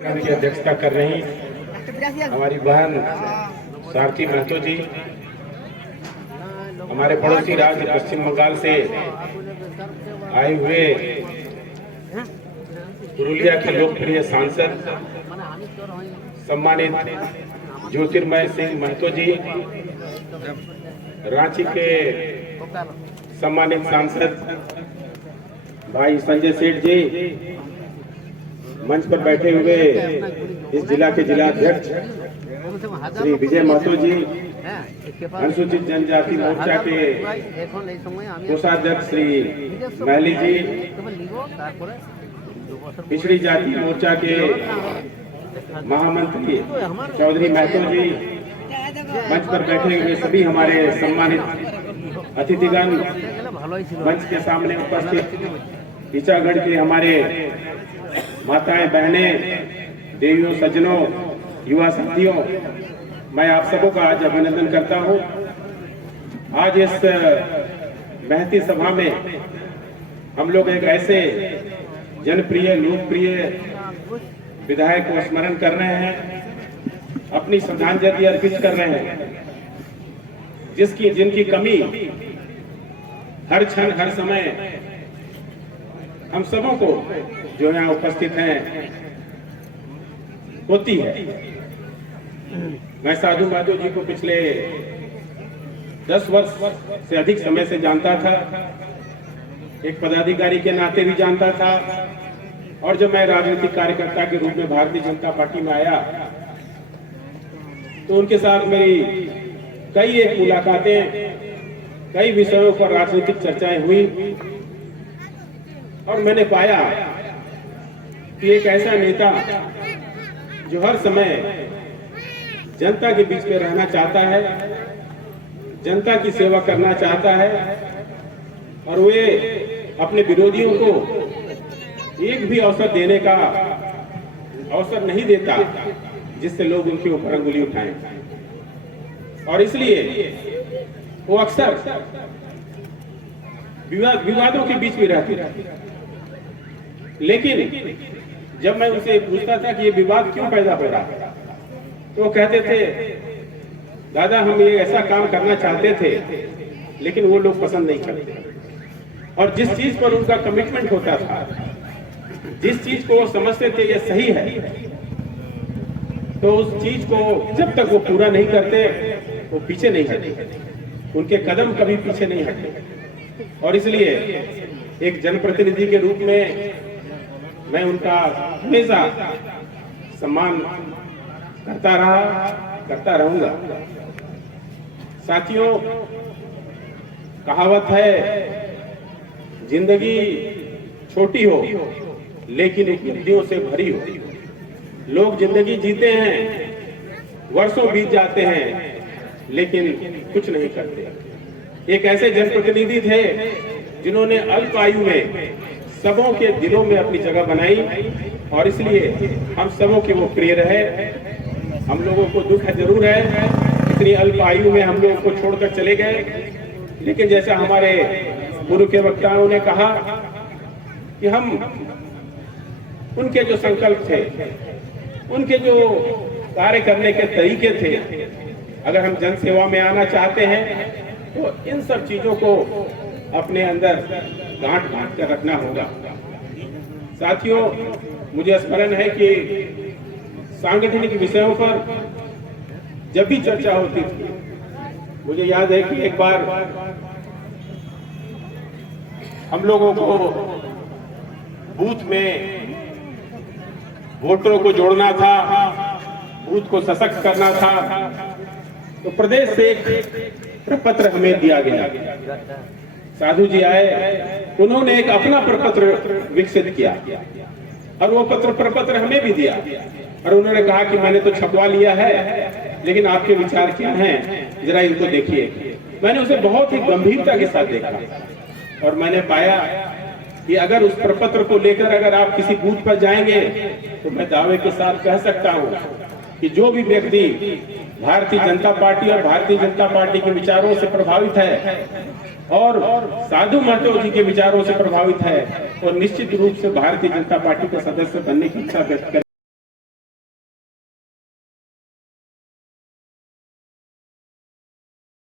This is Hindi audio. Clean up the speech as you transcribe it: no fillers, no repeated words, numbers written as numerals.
की अध्यक्षता कर रही हमारी बहन सारथी महतो जी, हमारे पड़ोसी राज्य पश्चिम बंगाल से आए हुए पुरुलिया के लोकप्रिय सांसद सम्मानित ज्योतिर्मय सिंह महतो जी, रांची के सम्मानित सांसद भाई संजय सेठ जी, मंच पर बैठे हुए इस जिला के जिला अध्यक्ष श्री विजय महतो जी, अनुसूचित जनजाति मोर्चा के कोषाध्यक्ष श्री महली जी, पिछड़ी जाति मोर्चा के महामंत्री चौधरी महतो जी, मंच पर बैठे हुए सभी हमारे सम्मानित अतिथिगण, मंच के सामने उपस्थित ईचागढ़ के हमारे माताएं बहनें, देवियों, सज्जनों, युवा साथियों, मैं आप सबों का आज अभिनंदन करता हूं। आज इस महती सभा में हम लोग एक ऐसे जनप्रिय लोकप्रिय विधायक को स्मरण कर रहे हैं, अपनी श्रद्धांजलि अर्पित कर रहे हैं, जिनकी कमी हर क्षण हर समय हम सबों को जो यहाँ उपस्थित हैं होती है। मैं साधु महतो जी को पिछले 10 वर्ष से अधिक समय से जानता था, एक पदाधिकारी के नाते भी जानता था, और जब मैं राजनीतिक कार्यकर्ता के रूप में भारतीय जनता पार्टी में आया तो उनके साथ मेरी कई एक मुलाकातें, कई विषयों पर राजनीतिक चर्चाएं हुई, और मैंने पाया कि एक ऐसा नेता जो हर समय जनता के बीच में रहना चाहता है, जनता की सेवा करना चाहता है, और वे अपने विरोधियों को एक भी अवसर देने का अवसर नहीं देता जिससे लोग उनके ऊपर अंगुली उठाएं। और इसलिए वो अक्सर विवादों के बीच में रहते। लेकिन जब मैं उनसे पूछता था कि ये विवाद क्यों पैदा हो रहा है, तो वो कहते थे, दादा हम ये ऐसा काम करना चाहते थे लेकिन वो लोग पसंद नहीं करते। और जिस चीज पर उनका कमिटमेंट होता था, जिस चीज को वो समझते थे ये सही है, तो उस चीज को जब तक वो पूरा नहीं करते वो पीछे नहीं हटते, उनके कदम कभी पीछे नहीं हटते। और इसलिए एक जनप्रतिनिधि के रूप में मैं उनका हमेशा सम्मान करता रहा, करता रहूंगा। साथियों, कहावत है, जिंदगी छोटी हो लेकिन उपलब्धियों से भरी हो। लोग जिंदगी जीते हैं, वर्षों बीत जाते हैं, लेकिन कुछ नहीं करते। एक ऐसे जनप्रतिनिधि थे जिन्होंने अल्प आयु में सबों के दिलों में अपनी जगह बनाई, और इसलिए हम सबों के वो प्रिय रहे। हम लोगों को दुख जरूर है, इतनी अल्प आयु में हम लोगों को छोड़कर चले गए, लेकिन जैसा हमारे गुरु के वक्ताओं ने कहा कि हम उनके जो संकल्प थे, उनके जो कार्य करने के तरीके थे, अगर हम जन सेवा में आना चाहते हैं तो इन सब चीजों को अपने अंदर गांठ बांध कर रखना होगा। साथियों, मुझे स्मरण है कि सांगठनिक विषयों पर जब भी चर्चा होती थी, मुझे याद है कि एक बार हम लोगों को बूथ में वोटरों को जोड़ना था, बूथ को सशक्त करना था, तो प्रदेश से एक प्रपत्र हमें दिया गया। साधु जी आए, उन्होंने एक अपना प्रपत्र विकसित किया, और वो प्रपत्र हमें भी दिया, और उन्होंने कहा कि मैंने तो छपवा लिया है, लेकिन आपके विचार क्या हैं, जरा इनको देखिए। मैंने उसे बहुत ही गंभीरता के साथ देखा, और मैंने पाया कि अगर उस प्रपत्र को लेकर अगर आप किसी बूथ पर जाएंगे तो मैं दावे के साथ कह सकता हूं कि जो भी व्यक्ति भारतीय जनता पार्टी और भारतीय जनता पार्टी के विचारों से प्रभावित है और साधु महतो जी के विचारों से प्रभावित है, और निश्चित रूप से भारतीय जनता पार्टी का सदस्य बनने की इच्छा व्यक्त कर